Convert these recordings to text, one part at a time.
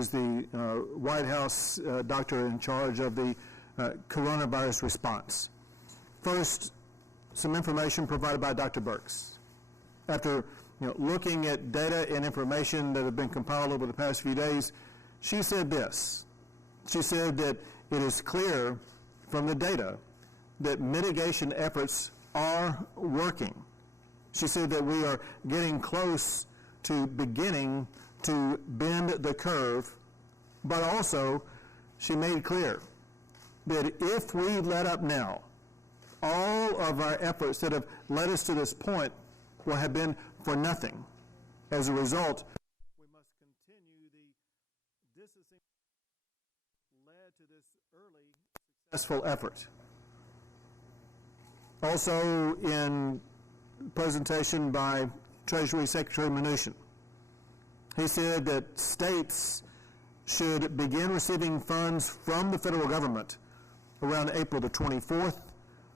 is the White House doctor in charge of the coronavirus response. First, some information provided by Dr. Birx. After looking at data and information that have been compiled over the past few days, she said this. She said that it is clear from the data that mitigation efforts are working. She said that we are getting close to beginning to bend the curve, but also she made clear that if we let up now, all of our efforts that have led us to this point will have been for nothing. As a result, we must continue the distancing led to this early successful effort. Also in presentation by Treasury Secretary Mnuchin, he said that states should begin receiving funds from the federal government around April the 24th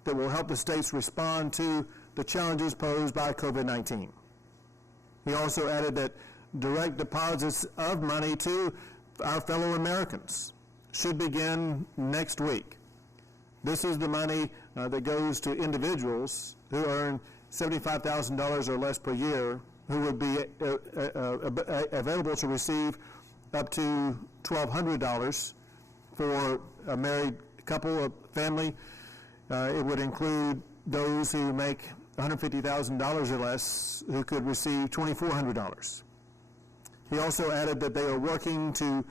that will help the states respond to the challenges posed by COVID-19. He also added that direct deposits of money to our fellow Americans should begin next week. This is the money that goes to individuals who earn $75,000 or less per year, who would be available to receive up to $1,200 for a married couple or family. It would include those who make $150,000 or less, who could receive $2,400. He also added that they are working to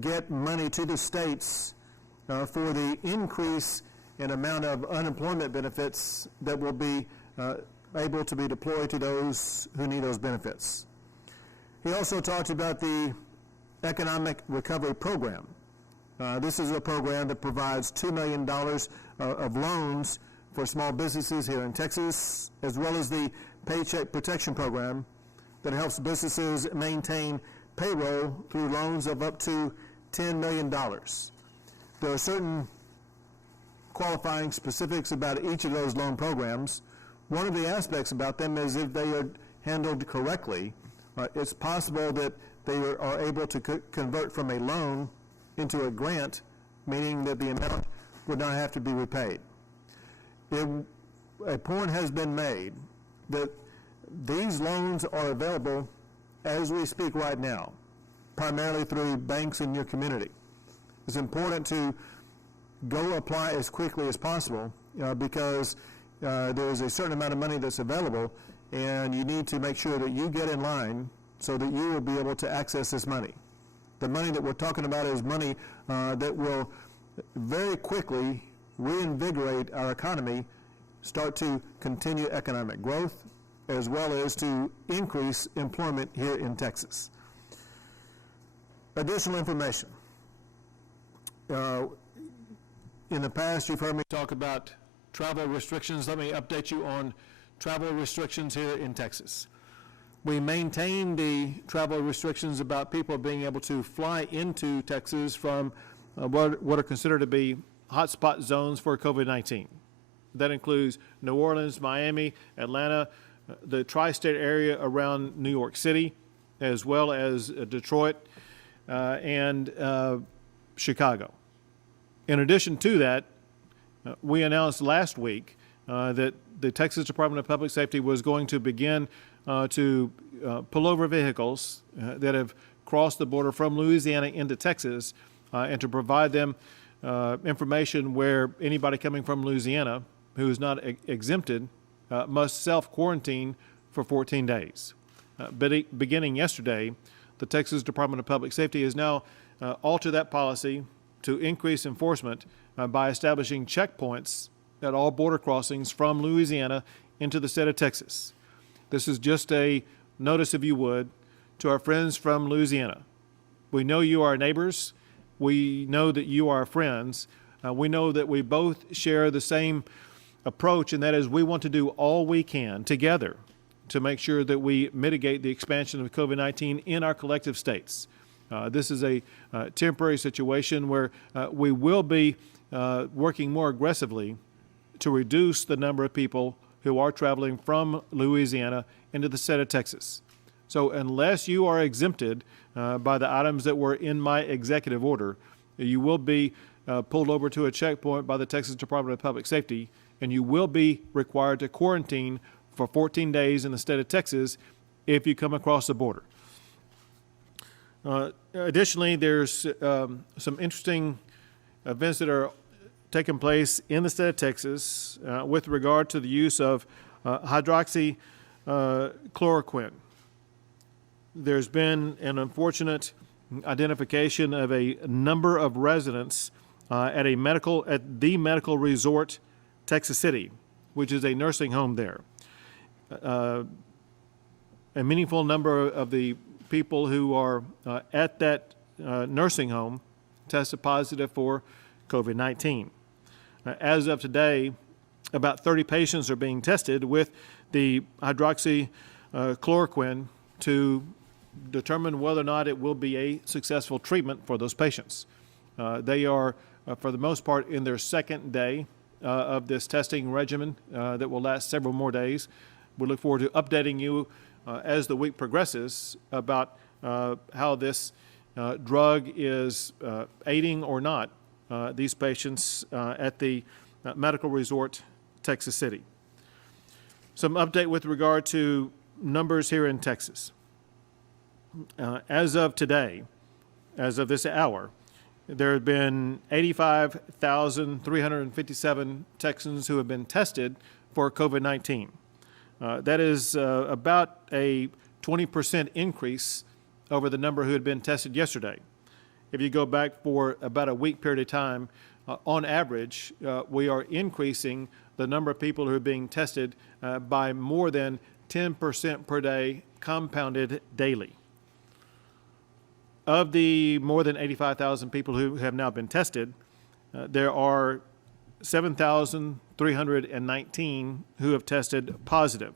get money to the states for the increase in amount of unemployment benefits that will be able to be deployed to those who need those benefits. He also talked about the Economic Recovery Program. This is a program that provides $2 million of loans for small businesses here in Texas, as well as the Paycheck Protection Program that helps businesses maintain payroll through loans of up to $10 million. There are certain qualifying specifics about each of those loan programs. One of the aspects about them is if they are handled correctly, it's possible that they are able to convert from a loan into a grant, meaning that the amount would not have to be repaid. A point has been made that these loans are available as we speak right now, primarily through banks in your community. It's important to go apply as quickly as possible because there is a certain amount of money that's available, and you need to make sure that you get in line so that you will be able to access this money. The money that we're talking about is money that will very quickly reinvigorate our economy, start to continue economic growth, as well as to increase employment here in Texas. Additional information. In the past, you've heard me talk about travel restrictions. Let me update you on travel restrictions here in Texas. We maintain the travel restrictions about people being able to fly into Texas from what are considered to be hotspot zones for COVID-19. That includes New Orleans, Miami, Atlanta, the tri-state area around New York City, as well as Detroit and Chicago. In addition to that, we announced last week that the Texas Department of Public Safety was going to begin to pull over vehicles that have crossed the border from Louisiana into Texas and to provide them information where anybody coming from Louisiana who is not exempted must self-quarantine for 14 days. Beginning yesterday, the Texas Department of Public Safety has now altered that policy to increase enforcement by establishing checkpoints at all border crossings from Louisiana into the state of Texas. This is just a notice, if you would, to our friends from Louisiana. We know you are neighbors. We know that you are friends. We know that we both share the same approach, and that is we want to do all we can together to make sure that we mitigate the expansion of COVID-19 in our collective states. This is a temporary situation where we will be working more aggressively to reduce the number of people who are traveling from Louisiana into the state of Texas. So unless you are exempted by the items that were in my executive order, you will be pulled over to a checkpoint by the Texas Department of Public Safety, and you will be required to quarantine for 14 days in the state of Texas if you come across the border. Additionally, there's some interesting events that are taking place in the state of Texas with regard to the use of hydroxychloroquine. There's been an unfortunate identification of a number of residents at the medical resort Texas City, which is a nursing home there. A meaningful number of the people who are at that nursing home tested positive for COVID-19. As of today, about 30 patients are being tested with the hydroxychloroquine to determine whether or not it will be a successful treatment for those patients. They are, for the most part, in their second day of this testing regimen that will last several more days. We look forward to updating you as the week progresses about how this drug is aiding or not these patients at the medical resort Texas City. Some update with regard to numbers here in Texas. As of today, as of this hour, there have been 85,357 Texans who have been tested for COVID-19. That is about a 20% increase over the number who had been tested yesterday. If you go back for about a week period of time, on average, we are increasing the number of people who are being tested by more than 10% per day, compounded daily. Of the more than 85,000 people who have now been tested, there are 7,319 who have tested positive.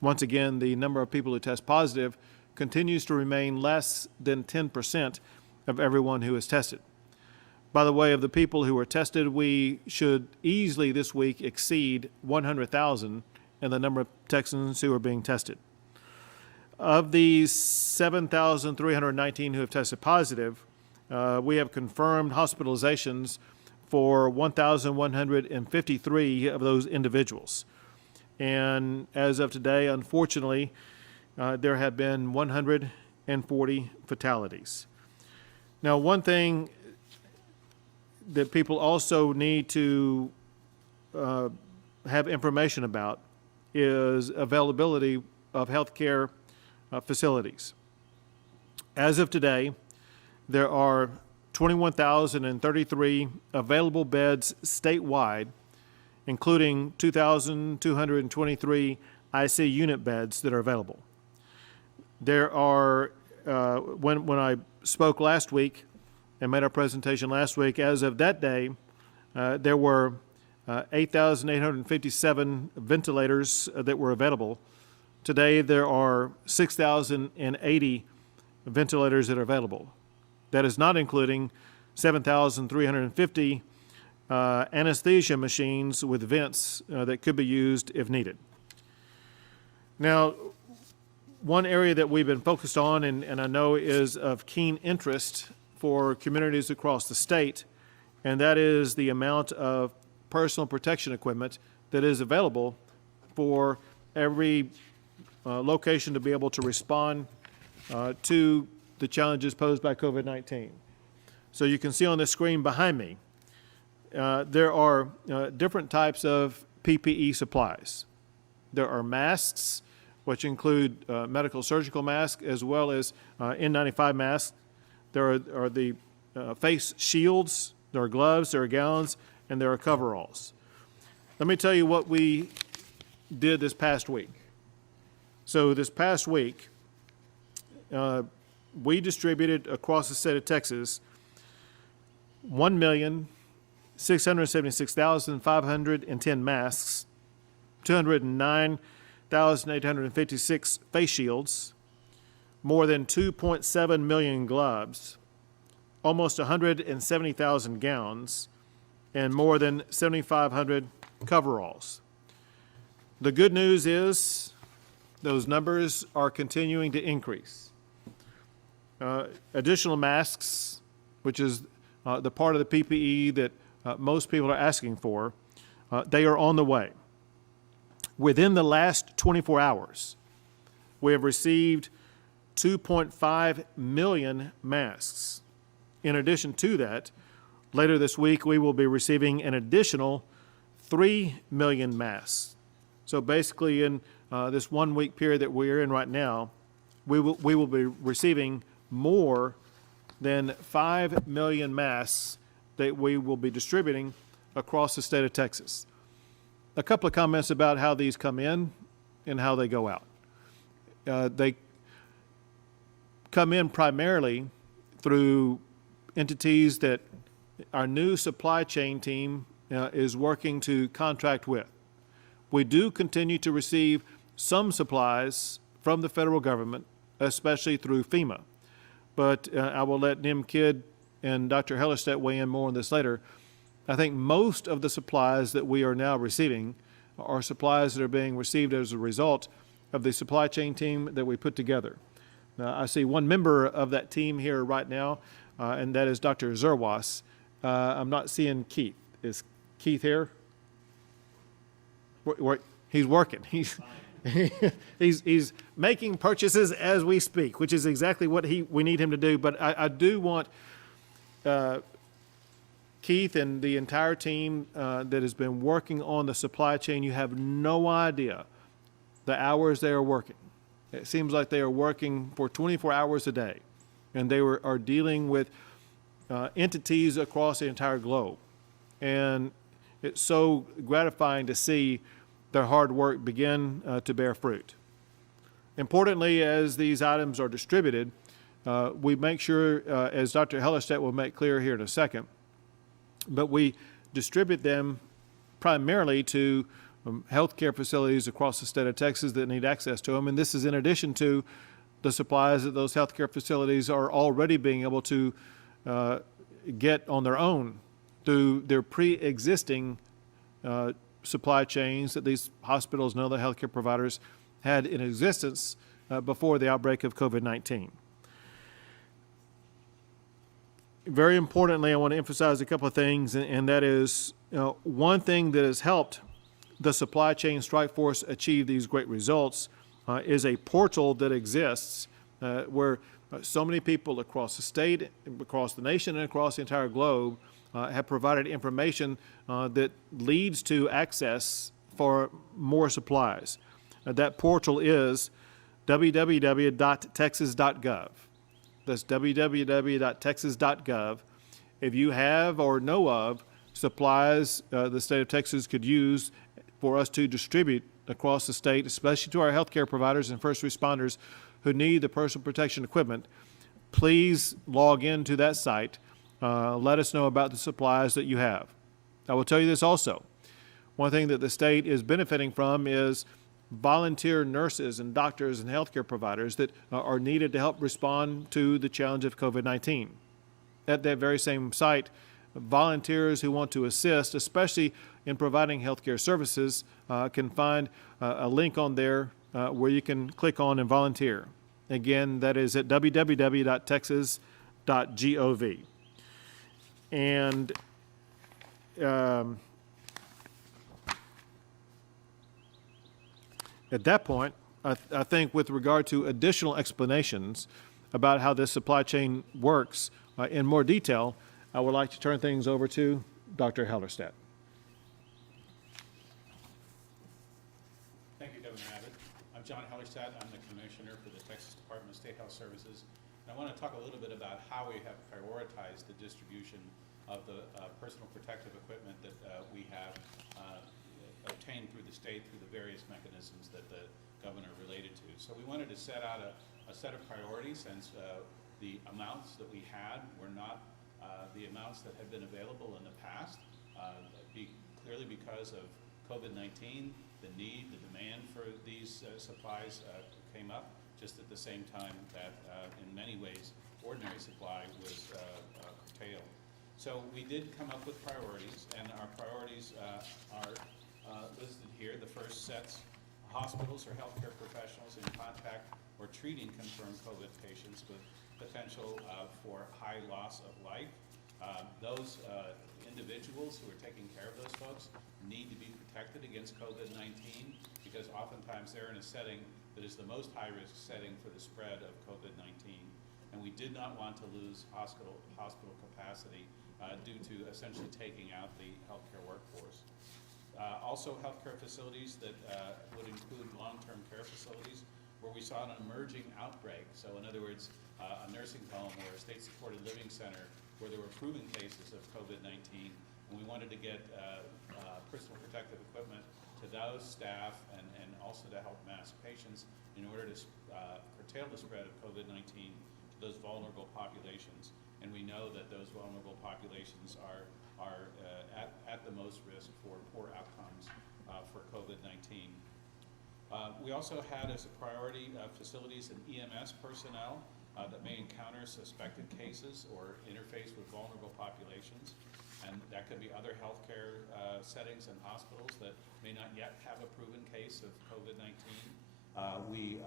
Once again, the number of people who test positive continues to remain less than 10% of everyone who is tested. By the way, of the people who are tested, we should easily this week exceed 100,000 in the number of Texans who are being tested. Of the 7,319 who have tested positive, we have confirmed hospitalizations for 1,153 of those individuals. And as of today, unfortunately, there have been 140 fatalities. Now, one thing that people also need to have information about is availability of healthcare facilities. As of today, there are 21,033 available beds statewide, including 2,223 IC unit beds that are available. There are, when I spoke last week and made our presentation last week, as of that day, there were 8,857 ventilators that were available. Today, there are 6,080 ventilators that are available. That is not including 7,350 anesthesia machines with vents that could be used if needed. Now, one area that we've been focused on and I know is of keen interest for communities across the state, and that is the amount of personal protection equipment that is available for every location to be able to respond to the challenges posed by COVID-19. So you can see on the screen behind me, there are different types of PPE supplies. There are masks, which include medical surgical masks as well as N95 masks. There are the face shields, there are gloves, there are gowns, and there are coveralls. Let me tell you what we did this past week. So this past week, we distributed across the state of Texas 1,676,510 masks, 209,856 face shields, more than 2.7 million gloves, almost 170,000 gowns, and more than 7,500 coveralls. The good news is those numbers are continuing to increase. additional masks, which is the part of the PPE that most people are asking for, they are on the way. Within the last 24 hours, we have received 2.5 million masks. In addition to that, later this week, we will be receiving an additional 3 million masks. So basically, in this 1 week period that we're in right now, we will be receiving more than 5 million masks that we will be distributing across the state of Texas. A couple of comments about how these come in and how they go out. They come in primarily through entities that our new supply chain team is working to contract with. We do continue to receive some supplies from the federal government, especially through FEMA. But I will let Nim Kidd and Dr. Hellerstedt weigh in more on this later. I think most of the supplies that we are now receiving are supplies that are being received as a result of the supply chain team that we put together. Now, I see one member of that team here right now, and that is Dr. Zerwas. I'm not seeing Keith. Is Keith here? He's working. He's making purchases as we speak, which is exactly what we need him to do. But I do want Keith and the entire team that has been working on the supply chain, you have no idea the hours they are working. It seems like they are working for 24 hours a day, and they are dealing with entities across the entire globe. And it's so gratifying to see their hard work begin to bear fruit. Importantly, as these items are distributed, we make sure, as Dr. Hellerstedt will make clear here in a second, but we distribute them primarily to healthcare facilities across the state of Texas that need access to them. And this is in addition to the supplies that those healthcare facilities are already being able to get on their own through their pre-existing supply chains that these hospitals and other healthcare providers had in existence before the outbreak of COVID-19. Very importantly, I want to emphasize a couple of things, and that is one thing that has helped the supply chain strike force achieve these great results is a portal that exists where so many people across the state, across the nation, and across the entire globe have provided information that leads to access for more supplies. That portal is www.texas.gov. That's www.texas.gov. If you have or know of supplies the state of Texas could use for us to distribute across the state, especially to our healthcare providers and first responders who need the personal protection equipment, please log into that site. Let us know about the supplies that you have. I will tell you this also. One thing that the state is benefiting from is volunteer nurses and doctors and healthcare providers that are needed to help respond to the challenge of COVID-19. At that very same site, volunteers who want to assist, especially in providing healthcare services, can find a link on there where you can click on and volunteer. Again, that is at www.texas.gov. And at that point, I think with regard to additional explanations about how this supply chain works in more detail, I would like to turn things over to Dr. Hellerstedt. Thank you, Governor Abbott. I'm John Hellerstedt. I'm the Commissioner for the Texas Department of State Health Services. And I want to talk a little bit about how we have prioritized the distribution of the personal protective equipment that we have obtained through the state through the various mechanisms that the governor related to. So we wanted to set out a set of priorities, since the amounts that we had were not the amounts that had been available in the past, clearly because of COVID-19, the need, the demand for these supplies came up just at the same time that in many ways ordinary supply was curtailed. So we did come up with priorities, and our priorities are listed here. The first sets hospitals or healthcare professionals in contact or treating confirmed COVID patients with potential for high loss of life. Those individuals who are taking care of those folks need to be protected against COVID-19 because oftentimes they're in a setting that is the most high-risk setting for the spread of COVID-19. And we did not want to lose hospital capacity due to essentially taking out the healthcare workforce. Also healthcare facilities that would include long-term care facilities where we saw an emerging outbreak. So in other words, a nursing home or a state-supported living center where there were proven cases of COVID-19, and we wanted to get personal protective equipment to those staff and also to help mask patients in order to curtail the spread of COVID-19 to those vulnerable populations. And we know that those vulnerable populations are at the most risk for poor outcomes for COVID-19. We also had as a priority facilities and EMS personnel that may encounter suspected cases or interface with vulnerable populations. And that could be other healthcare settings and hospitals that may not yet have a proven case of COVID-19. We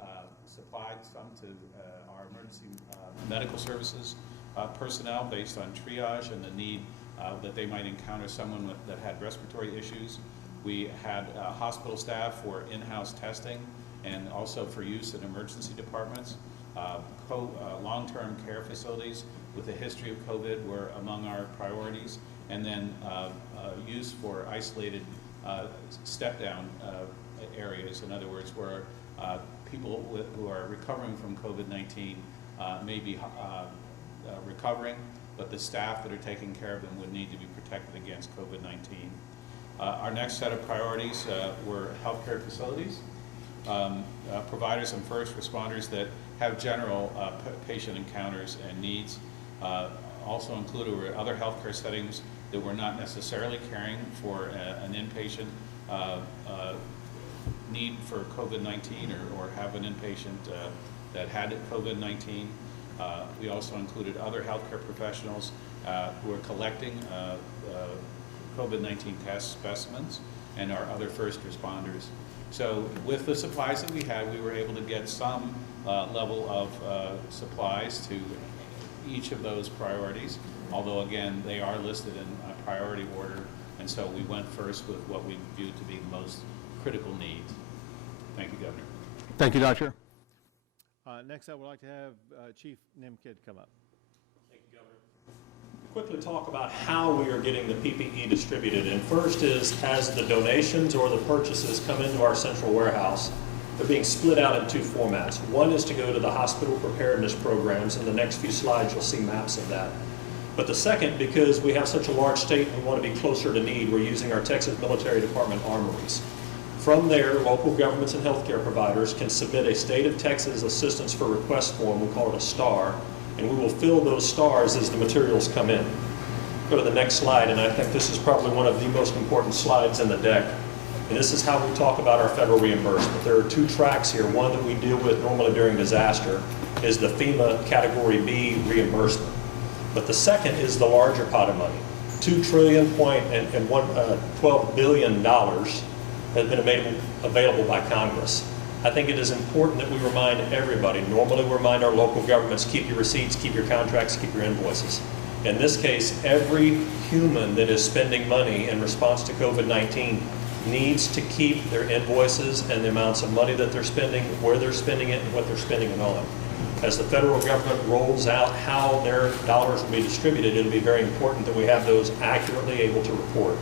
supplied some to our emergency medical services personnel based on triage and the need that they might encounter someone that had respiratory issues. We had hospital staff for in-house testing and also for use in emergency departments. Long-term care facilities with a history of COVID were among our priorities, and then use for isolated step-down areas. In other words, where people who are recovering from COVID-19 may be recovering, but the staff that are taking care of them would need to be protected against COVID-19. Our next set of priorities were healthcare facilities, providers and first responders that have general patient encounters and needs. Also included were other healthcare settings that were not necessarily caring for an inpatient need for COVID-19 or have an inpatient that had COVID-19. We also included other healthcare professionals who are collecting COVID-19 test specimens and our other first responders. So with the supplies that we had, we were able to get some level of supplies to each of those priorities, although again, they are listed in a priority order, and so we went first with what we viewed to be the most critical needs. Thank you, Governor. Thank you, Doctor. Next, I would like to have Chief Nimkid come up. Thank you, Governor. Quickly talk about how we are getting the PPE distributed. And first is, as the donations or the purchases come into our central warehouse, they're being split out in two formats. One is to go to the hospital preparedness programs. In the next few slides, you'll see maps of that. But the second, because we have such a large state and we want to be closer to need, we're using our Texas Military Department armories. From there, local governments and healthcare providers can submit a State of Texas Assistance for Request form, we call it a STAR, and we will fill those stars as the materials come in. Go to the next slide, and I think this is probably one of the most important slides in the deck. And this is how we talk about our federal reimbursement. There are two tracks here. One that we deal with normally during disaster is the FEMA Category B reimbursement. But the second is the larger pot of money. $2 billion has been available by Congress. I think it is important that we remind everybody, normally we remind our local governments, keep your receipts, keep your contracts, keep your invoices. In this case, every human that is spending money in response to COVID-19 needs to keep their invoices and the amounts of money that they're spending, where they're spending it, and what they're spending it on. As the federal government rolls out how their dollars will be distributed, it'll be very important that we have those accurately able to report.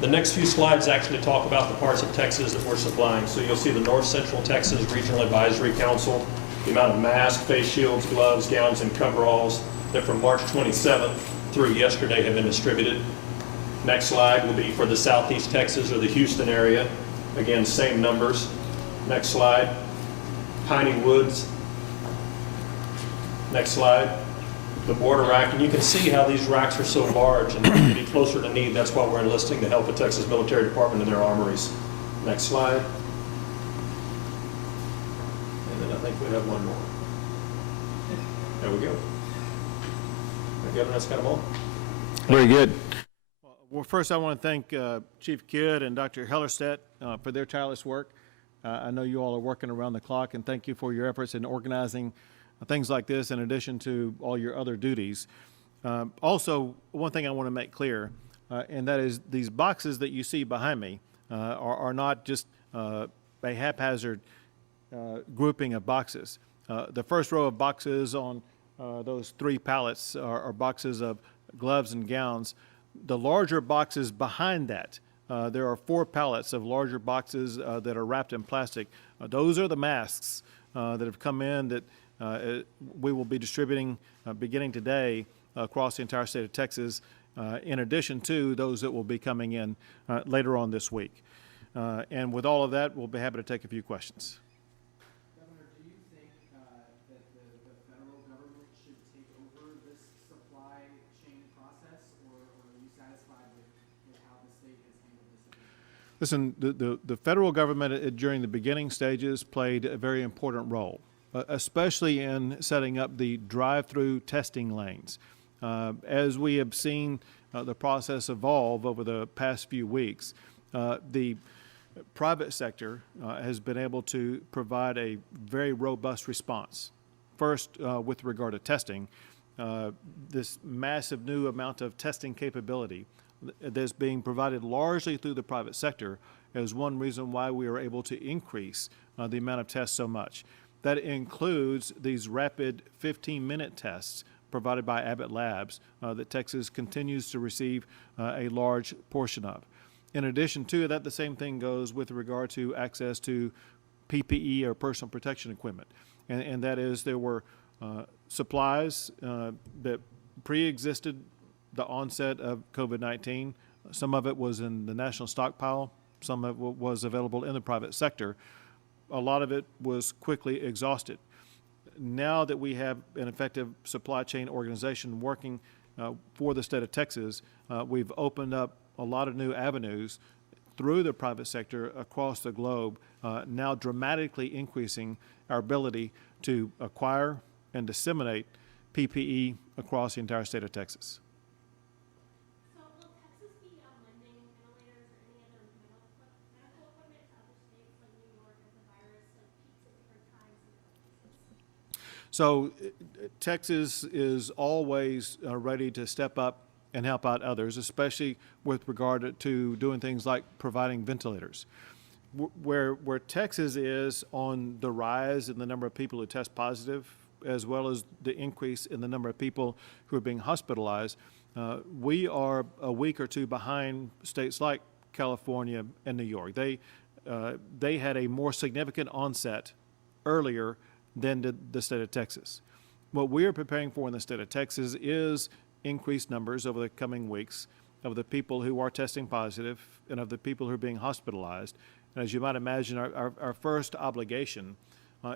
The next few slides actually talk about the parts of Texas that we're supplying. So you'll see the North Central Texas Regional Advisory Council, the amount of masks, face shields, gloves, gowns, and coveralls that from March 27th through yesterday have been distributed. Next slide will be for the Southeast Texas or the Houston area. Again, same numbers. Next slide. Piney Woods. Next slide. The border rack, and you can see how these racks are so large and to be closer to need. That's why we're enlisting the help of Texas Military Department in their armories. Next slide. And then I think we have one more. There we go. Governor, that's got them all. Very good. Well, first I want to thank Chief Kidd and Dr. Hellerstedt for their tireless work. I know you all are working around the clock, and thank you for your efforts in organizing things like this in addition to all your other duties. Also, one thing I want to make clear, and that is these boxes that you see behind me are not just a haphazard grouping of boxes. The first row of boxes on those 3 pallets are boxes of gloves and gowns. The larger boxes behind that, there are 4 pallets of larger boxes that are wrapped in plastic. Those are the masks that have come in that we will be distributing beginning today across the entire state of Texas, in addition to those that will be coming in later on this week. And with all of that, we'll be happy to take a few questions. Governor, do you think that the federal government should take over this supply chain process, or are you satisfied with how the state has handled this? Listen, the federal government during the beginning stages played a very important role, especially in setting up the drive-through testing lanes. As we have seen the process evolve over the past few weeks, the private sector has been able to provide a very robust response. First, with regard to testing, this massive new amount of testing capability that's being provided largely through the private sector is one reason why we are able to increase the amount of tests so much. That includes these rapid 15-minute tests provided by Abbott Labs that Texas continues to receive a large portion of. In addition to that, the same thing goes with regard to access to PPE or personal protection equipment. And that is, there were supplies that pre-existed the onset of COVID-19. Some of it was in the national stockpile. Some of it was available in the private sector. A lot of it was quickly exhausted. Now that we have an effective supply chain organization working for the state of Texas, we've opened up a lot of new avenues through the private sector across the globe, now dramatically increasing our ability to acquire and disseminate PPE across the entire state of Texas. So will Texas be lending ventilators or any other medical equipment to other states like New York as the virus peaks at different times in different places? So Texas is always ready to step up and help out others, especially with regard to doing things like providing ventilators. Where Texas is on the rise in the number of people who test positive, as well as the increase in the number of people who are being hospitalized, we are a week or two behind states like California and New York. They had a more significant onset earlier than did the state of Texas. What we are preparing for in the state of Texas is increased numbers over the coming weeks of the people who are testing positive and of the people who are being hospitalized. And as you might imagine, our first obligation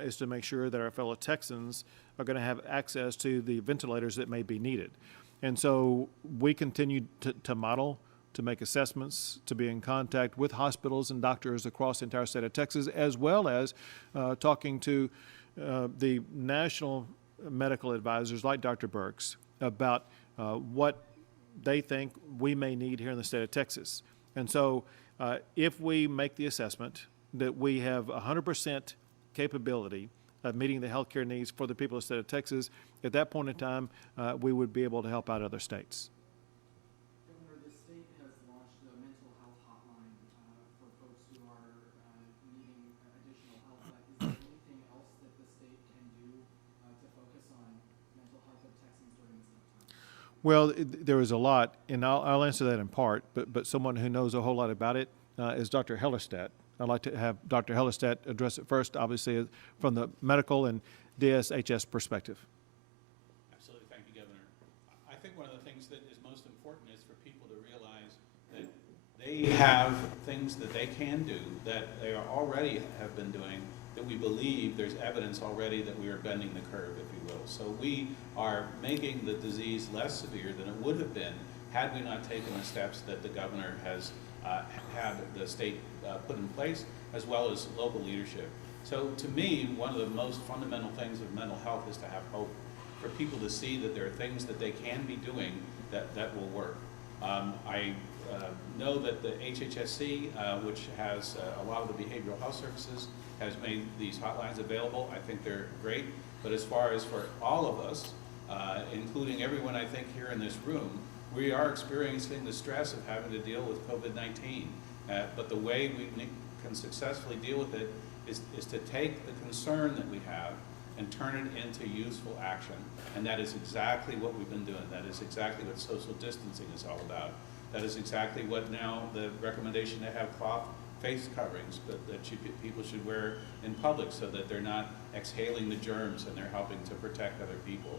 is to make sure that our fellow Texans are going to have access to the ventilators that may be needed. And so we continue to model, to make assessments, to be in contact with hospitals and doctors across the entire state of Texas, as well as talking to the national medical advisors like Dr. Birx about what they think we may need here in the state of Texas. And so if we make the assessment that we have 100% capability of meeting the healthcare needs for the people of the state of Texas, at that point in time, we would be able to help out other states. Governor, the state has launched a mental health hotline for folks who are needing additional help. Is there anything else that the state can do to focus on mental health of Texans during this time? Well, there is a lot, and I'll answer that in part, but someone who knows a whole lot about it is Dr. Hellerstedt. I'd like to have Dr. Hellerstedt address it first, obviously, from the medical and DSHS perspective. Absolutely. Thank you, Governor. I think one of the things that is most important is for people to realize that they have things that they can do, that they are already have been doing, that we believe there's evidence already that we are bending the curve, if you will. So we are making the disease less severe than it would have been had we not taken the steps that the governor has had the state put in place, as well as local leadership. So to me, one of the most fundamental things of mental health is to have hope, for people to see that there are things that they can be doing that will work. I know that the HHSC, which has a lot of the behavioral health services, has made these hotlines available. I think they're great, But as far as for all of us, including everyone I think here in this room, we are experiencing the stress of having to deal with COVID-19. But the way we can successfully deal with it is to take the concern that we have and turn it into useful action. And that is exactly what we've been doing. That is exactly what social distancing is all about. That is exactly what now the recommendation to have cloth face coverings that people should wear in public so that they're not exhaling the germs and they're helping to protect other people.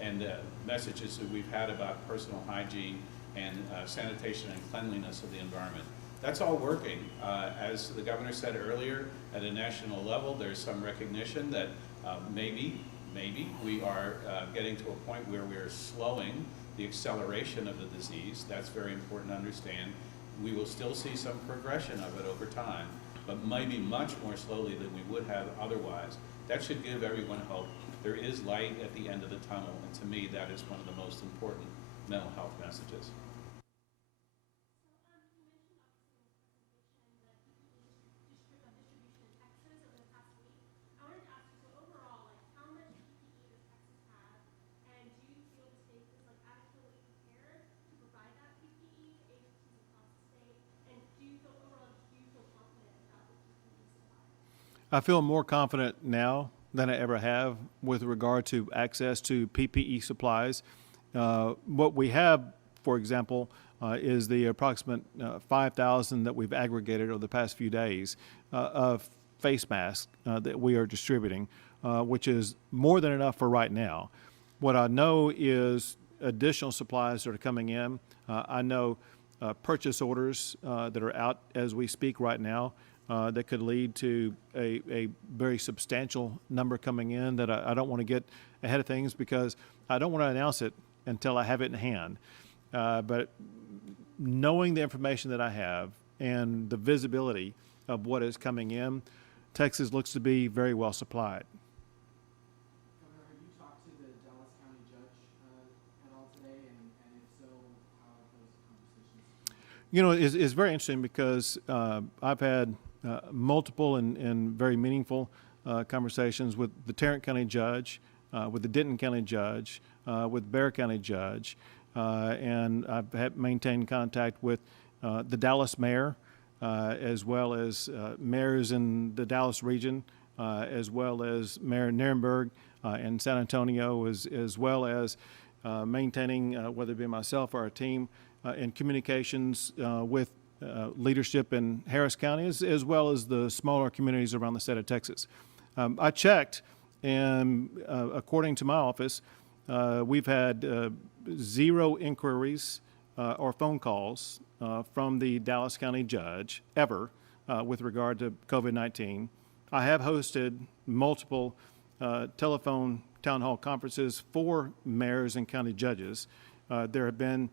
And the messages that we've had about personal hygiene and sanitation and cleanliness of the environment. That's all working. As the governor said earlier, at a national level, there's some recognition that maybe we are getting to a point where we are slowing the acceleration of the disease. That's very important to understand. We will still see some progression of it over time, but maybe much more slowly than we would have otherwise. That should give everyone hope. There is light at the end of the tunnel, and to me, that is one of the most important mental health messages. I feel more confident now than I ever have with regard to access to PPE supplies. What we have, for example, is the approximate 5,000 that we've aggregated over the past few days of face masks that we are distributing, which is more than enough for right now. What I know is additional supplies that are coming in. I know purchase orders that are out as we speak right now that could lead to a very substantial number coming in that I don't want to get ahead of things because I don't want to announce it until I have it in hand. But knowing the information that I have and the visibility of what is coming in, Texas looks to be very well supplied. Governor, have you talked to the Dallas County judge at all today? And if so, how have those conversations? You know, it's very interesting because I've had multiple and very meaningful conversations with the Tarrant County judge, with the Denton County judge, with Bexar County judge, and I've maintained contact with the Dallas mayor, as well as mayors in the Dallas region, as well as Mayor Nirenberg in San Antonio, as well as maintaining, whether it be myself or our team, in communications with leadership in Harris County, as well as the smaller communities around the state of Texas. I checked, and according to my office, we've had 0 inquiries or phone calls from the Dallas County judge ever with regard to COVID-19. I have hosted multiple telephone town hall conferences for mayors and county judges. There have been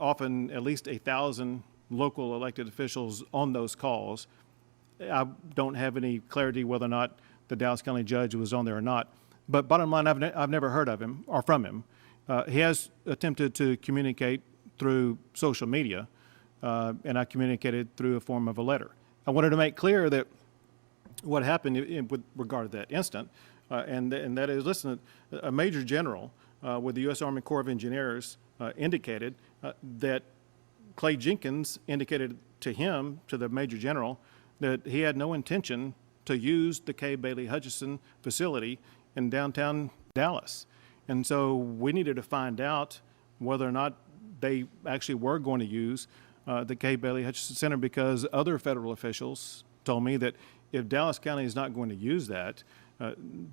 often at least 1,000 local elected officials on those calls. I don't have any clarity whether or not the Dallas County judge was on there or not. But bottom line, I've never heard of him or from him. He has attempted to communicate through social media, and I communicated through a form of a letter. I wanted to make clear that what happened with regard to that incident, and that is, listen, a major general with the U.S. Army Corps of Engineers indicated that Clay Jenkins indicated to him, to the major general, that he had no intention to use the Kay Bailey Hutchison facility in downtown Dallas. And so we needed to find out whether or not they actually were going to use the Kay Bailey Hutchison Center, because other federal officials told me that if Dallas County is not going to use that,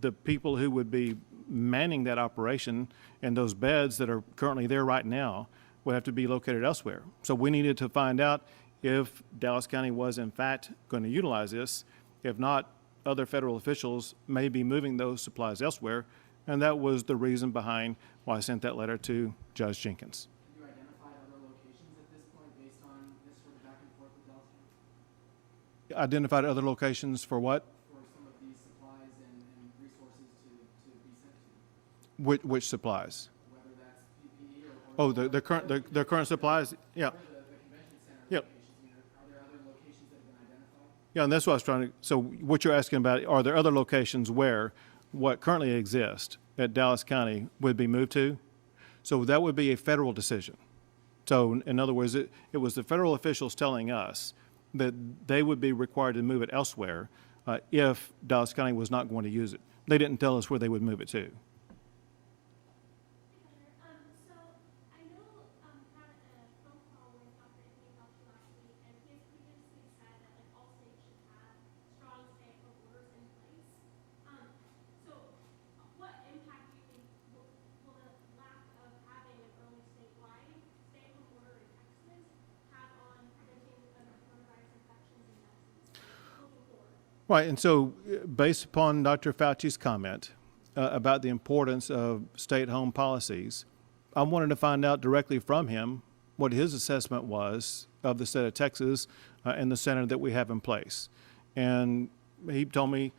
the people who would be manning that operation and those beds that are currently there right now would have to be located elsewhere. So we needed to find out if Dallas County was in fact going to utilize this. If not, other federal officials may be moving those supplies elsewhere, and that was the reason behind why I sent that letter to Judge Jenkins. Have you identified other locations at this point based on this sort of back and forth with Dallas County? Identified other locations for what? For some of these supplies and resources to be sent to? Which supplies? Whether that's PPE or Oh, the current supplies? Yeah. the convention center Yep. locations. I mean, are there other locations that have been identified? Yeah, and that's what I was trying to, so what you're asking about, are there other locations where what currently exists at Dallas County would be moved to. So that would be a federal decision. So in other words, it was the federal officials telling us that they would be required to move it elsewhere if Dallas County was not going to use it. They didn't tell us where they would move it to. So I know had a phone call with Dr. Anthony Fauci last week, and he has previously said that like all states should have strong stay-at-home orders in place. So what impact do you think will the lack of having an early statewide stay-at-home order in Texas have on preventing coronavirus infections in Texas moving forward? Right, and so based upon Dr. Fauci's comment about the importance of stay-at-home policies, I wanted to find out directly from him what his assessment was of the state of Texas and the center that we have in place. And he told me,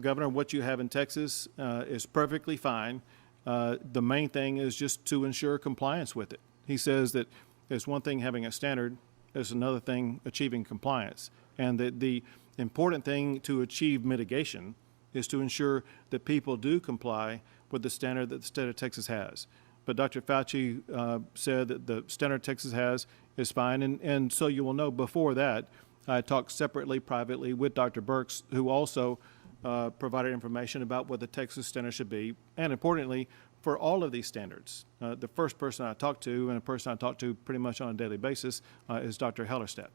Governor, what you have in Texas is perfectly fine. The main thing is just to ensure compliance with it. He says that it's one thing having a standard, it's another thing achieving compliance. And that the important thing to achieve mitigation is to ensure that people do comply with the standard that the state of Texas has. But Dr. Fauci said that the standard Texas has is fine, and so you will know before that, I talked separately, privately with Dr. Burks, who also provided information about what the Texas standard should be, and importantly, for all of these standards. The first person I talked to, and a person I talk to pretty much on a daily basis, is Dr. Hellerstedt.